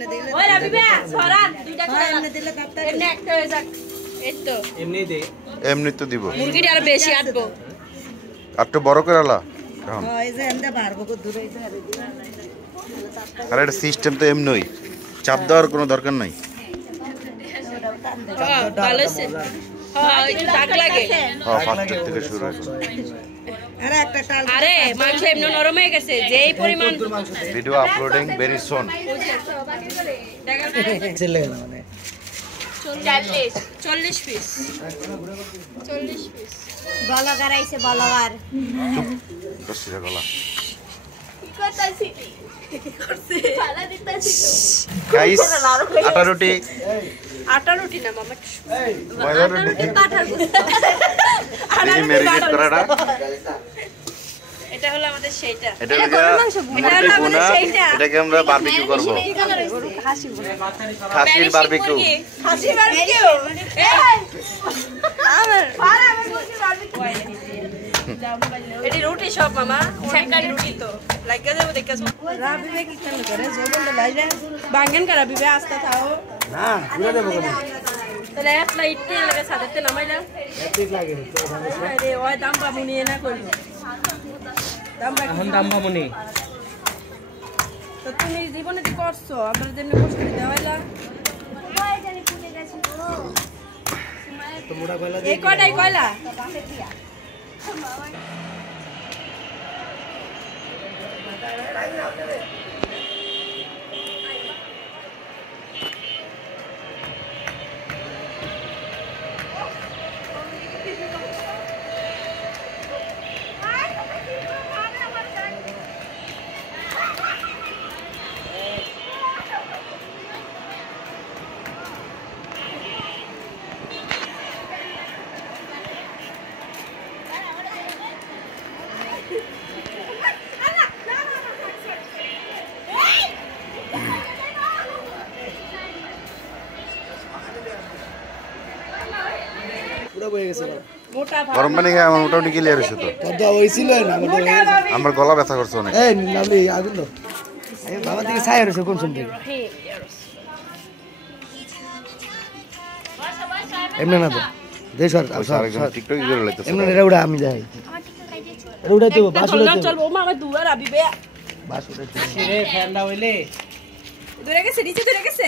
এমনি দিলে ওই রাবিবা সরান দুইটা করে এমনি দিলে তাড়াতাড়ি এমনি একটা হয়ে যাক এই তো এমনি দে এমনি তো দিব মুরগিটা আর বেশি আটবো একটু বড় করে আলা এখন এই যে এমনি বাড়বো কত দূরে এই যে আর এটা সিস্টেম তো এমনই চাপ দেওয়ার কোনো দরকার নাই ভালো আছে হ্যাঁ একটু দাগ লাগে ফার্স্ট থেকে শুরু হয় আরে একটা টাল আরে মাংস এমনি নরম হয়ে গেছে যেই পরিমাণ ভিডিও আপলোডিং ভেরি সুন ছেলে গেল মানে 40 পিস বলগার আইছে বলগার চুপ দশ টাকা গলা গাইস আটা রুটি আটা রুটি না মামা ময়দা রুটি কাঁঠাল দেখি ম্যারিনেট করাটা এটা হলো আমাদের সেইটা এটা মুরগি ভুনা এটাকে আমরা বারবিকিউ করব খাসির বারবিকিউ খাসি বারবিকিউ এটি রুটি সব মামা সেকারি রুটি তো লাগা যাবে দেখাছো রাবিবে কি কেন করে জবলটা লাইরা বাঙ্গেন করা বিবে আস্তে থাও না পুরো দেব কেন তাহলে একলা ইটতে লাগে সাদাতে নামাইলা ঠিক লাগে তো আরে ওই দাম বাবু নিয়ে না কইলো এখন দাম ভাবনি তো তুমি জীবনে কি করছো আমরা যেমনি কষ্ট দেওয়াইলা তো মোড়া গলা এই কয়টাই কয়লা পুরো বয়ে গেছে মোটা গরম পানি খেয়ে আমার মোটামুটি ক্লিয়ার হয়েছে তো পদ্মা হইছিল না আমার গলা ব্যথা করছে অনেক এই নামলি আগুন তো এই বাবা থেকে ছায়া রয়েছে কোন শুনতে এমনি না তো দেশ আর আরেকজন টিকটক করে লাইতেছে এমনি এটা উড়া আমি যাই এটা উড়াই তো বাস উড়াই তো চলবো মামা দুয়ার আবিবে বাস উড়াই রে ফ্যানটা হইলে দূরে গেছে নিচে দূরে গেছে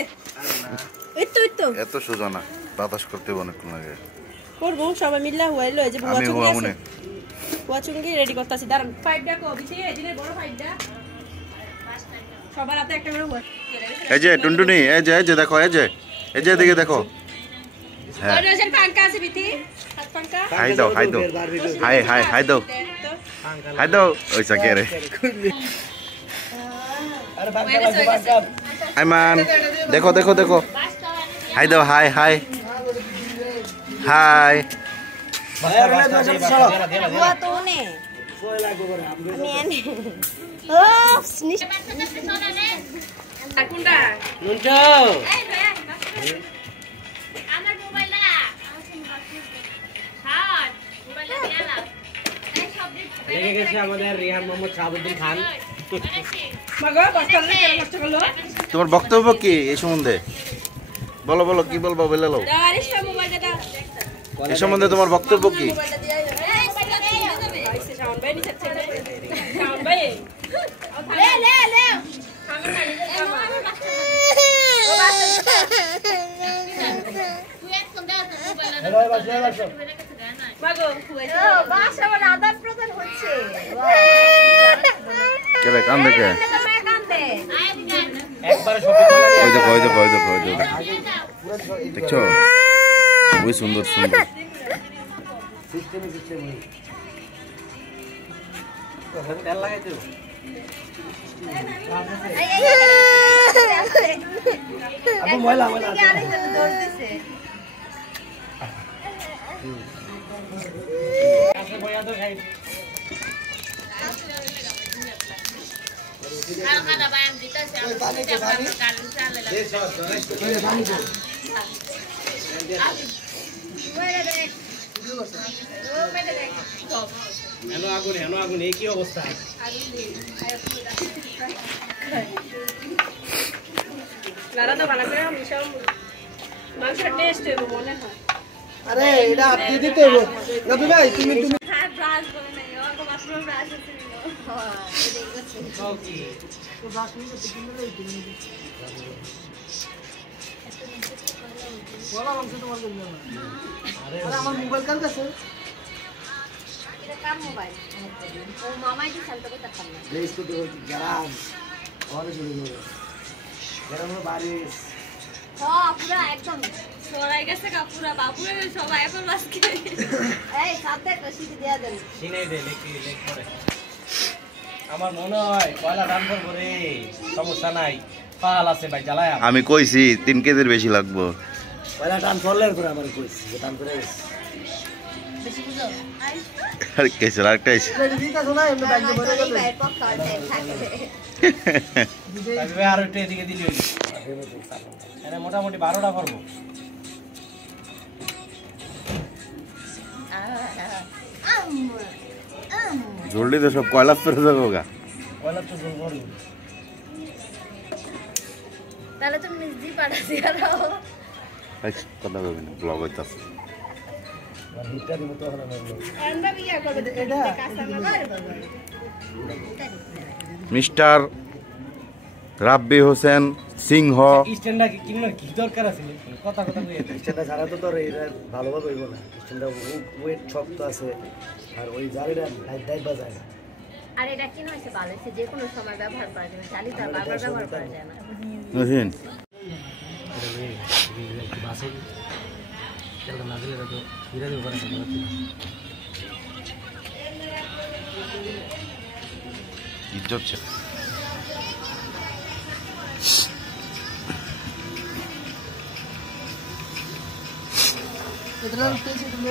এই তো এত সোজা না বাতাস করতে অনেকক্ষণ লাগে করবো সবাই মিল্লা হইলো এই যে বুয়া আমি চুঙ্গি হুয়া আছে মনে বুয়া চুঙ্গি রেডি করতেছি দাঁড়ান ফাইটটা কো বিছে এই দিনের বড় ফাইটটা সবার হাতে একটা করে হয় এই যে টুনটুনি এই যে দেখো এই যে এদিকে দেখো হ্যাঁ ওই রোজের পাঙ্কা আছে বিতি হাত পাঙ্কা হাই দাও হাই দাও ওই সাকে রে আরে বাঙ্কা বাঙ্কা হাই মান দেখো হাই দাও হাই হাই বুয়া তো নে আমি এনে ও স্নিশ কোনটা নুনটো আমার মোবাইলটা হাত মোবাইলটা দিয়ে না এই সবজি লেগে গেছে আমাদের রিহান মোহাম্মদ শাহাবুদ্দিন খান মাগো বাচ্চারা নষ্ট করলো তোমার বক্তব্য কি এই সম্বন্ধে বলো কি বলবো বলে নাও আরিশ মোবাইলটা দাও এই সম্বন্ধে তোমার বক্তব্য কি মোবাইলটা দিয়ে এই মোবাইলটা দিয়ে যাবে আইছে শাওন ভাই নিচে শাওন ভাই লে মাগো বাসা বড় আদান প্রদান হচ্ছে কেলে কান দেখে একবার শপিং করে ওই দেখো দেখছো ওই সুন্দর সিস্টেম তো হেন তেল লাগাই দিও আপু ময়লা ধরতেছে কাছে বয়া তো খাই খানা বায়াম দিতেছে আমি পানি কালু চালে হেনো আগুন এই কি অবস্থা লারা তো ভালো করে মিশাও মাংসের টেস্ট হবে মনে হয় আরে এটা আপনি দিতে হবে রবি ভাই তুমি হ্যাঁ ব্রাশ বলে নাই ওর তো মাত্র ব্রাশ আছে হ্যাঁ এই দেখছে ওকে তো ব্রাশ নিয়ে তো কিনলে তুমি বলা মাংস তোমার জন্য আরে আমার মোবাইল কার কাছে এটা কার মোবাইল ও মামাই কি শান্ত করতে পারতাম না প্লিজ তো গ্রাম और जुड़े हुए গ্রাম বাড়ি হ্যাঁ পুরো একদম সরাই গেছে কা পুরা বাবুরে সবাই এখন বাসকে এই সাথে কষি দেয়া দেন সিনাই দে লেখ পড়ে আমার মনে হয় কয়লা দাম করবো রে সমস্যা নাই পাল আছে ভাই জ্বালায় আমি কইছি 3 কেজির বেশি লাগবো পয়লা টান করলে করে আমার কইছি যে টান করে বেশি বুঝো আর কেসে আরেকটা আছে এটা দিতা শোনা এমনি ব্যাংকে ভরে গেল ভাই পক্কা থাকে ভাই আর একটু এদিকে দিলি হইল এনে মোটামুটি 12টা করবো জলদি তো সব কয়লা ফেলে যাবো গা কয়লা তো জল করবো তাহলে তুমি নিজে পাড়া দিয়া দাও কথা বলবি না ব্লগ হইতাছে হিটটা দিব তো হলো না আমরা বিয়া করবে এটা কাঁচা না মিস্টার রাব্বি হোসেন সিংহ স্ট্যান্ডটা কিনবার কি দরকার আছে কথা কথা কই স্ট্যান্ডটা ছাড়া তো তোর এটা ভালোভাবে হইব না স্ট্যান্ডটা ওয়েট শক্ত আছে আর ওই জালিটা লাইট বাজায় না আর এটা কি হইছে ভালো হইছে যে কোনো সময় ব্যবহার করা যাবে চালি তার বারবার ব্যবহার করা যায় না বুঝছেন বাসে তেলটা না দিলে তো হিরা দিব করে ইজ্জত ছে এটা পেছে তুমি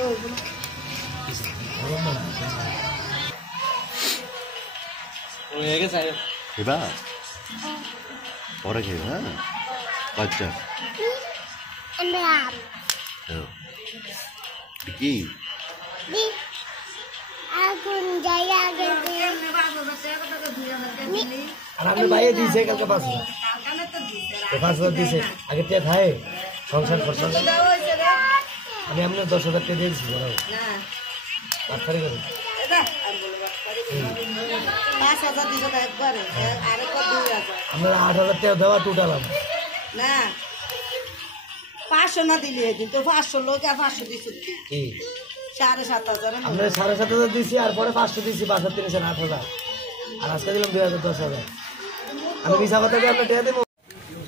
হয়ে গেছে খেবা পরে খেবা হ্যাঁ আচ্ছা কি আর আমরা বাইরে দিয়েছে কালকে 5,000 দিয়েছে আগে তে খায় সংসার খরচ আমি আপনার 10,000 টাকা দিয়েছি বড় পাঁচটারে করে 5,000 দিছো একবারে আরে কত 2,000 আমরা 8,000 টাকা দেওয়া টোটাল না 500 না দিলে কিন্তু 500 লোক আর 500 দিছো কি 7,500 আমরা 7,500 দিয়েছি আর পরে 500 দিয়েছি 5,000 থেকে 8,000 আর আজকে দিলাম 2,000 10,000 আমি হিসাব থেকে আমরা টাকা দেবো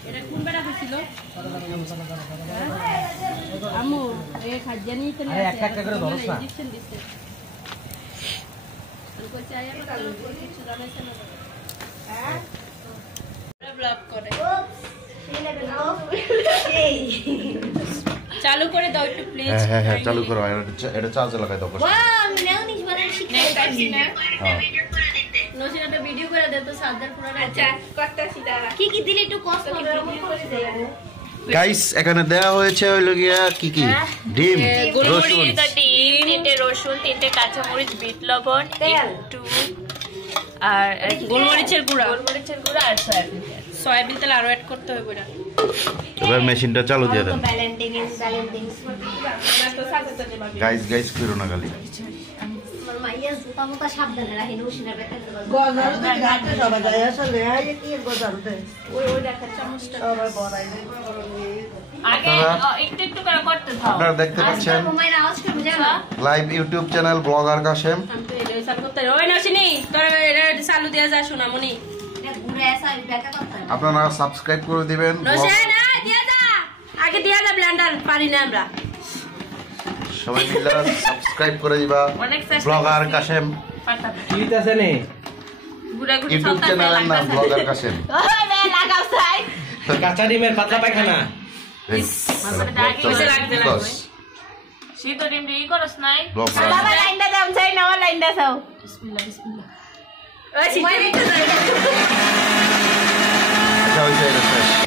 এটা কোন বেড়া হইছিল আমু এ খাজানি তো আরে একটা একটা করে ধরছ না ইনজেকশন দিছে কই চাই আর কালো কিছু জানাইছে না হ্যাঁ ব্লক করে চালু করে দাও একটু প্লিজ হ্যাঁ হ্যাঁ চালু করো এটা চার্জে লাগাই দাও আমি নাও নিস বানান শিখতে হ্যাঁ নসিনাটা ভিডিও করে দে তো সাদার পুরো আচ্ছা করতেছি দাঁড়া কি কি দিলে একটু কষ্ট হবে করে দেব গাইস এখানে দেয়া হয়েছে হইলো গিয়া কি কি ডিম রসুন তিনটে রসুন তিনটে কাঁচামরিচ বিট লবণ একটু আর গোলমরিচের গুঁড়া আর সয়াবিন তেল আরো অ্যাড করতে হবে এটা এবার মেশিনটা চালু দিয়ে দেন ভ্যালেন্টাইন্স গাইস করো না গালি আমার মাইয়া জুতা মুতা সাবধানে রাখি নসিনার ব্যাপারে গজারু তো ঘাটে সবাই যায় আসলে আই কি গজারু দেয় ওই দেখা চামচটা সবাই বড়াই দেয় আগে একটু একটু করে করতে থাও আপনারা দেখতে পাচ্ছেন মোবাইল আওয়াজ করবে জানো live YouTube channel blogger Kashem আমি তো এটা চালু করতে ওই নসিনি তোর এটা চালু দিয়া যা সোনামণি এটা ঘুরে আসা ব্যাকা করতে আপনারা সাবস্ক্রাইব করে দিবেন নসিনা দিয়া যা আগে দিয়া যা ব্লেন্ডার পারি না আমরা সবাই মিলে সাবস্ক্রাইব করে দিবা অনেক চেষ্টা ব্লগার কাশেম পারতাম কি আছে নে গুড়া গুড়ি ইউটিউব চ্যানেলের নাম ব্লগার কাশেম ওই বে লাগাও সাই কাঁচা ডিমের পাতলা পায়খানা শীত ডিম ই করস নাই ব্লগ বাবা লাইনটা দাম চাই না লাইনটা চাও বিসমিল্লাহ বিসমিল্লাহ ওই শীত আচ্ছা হইছে এটা শেষ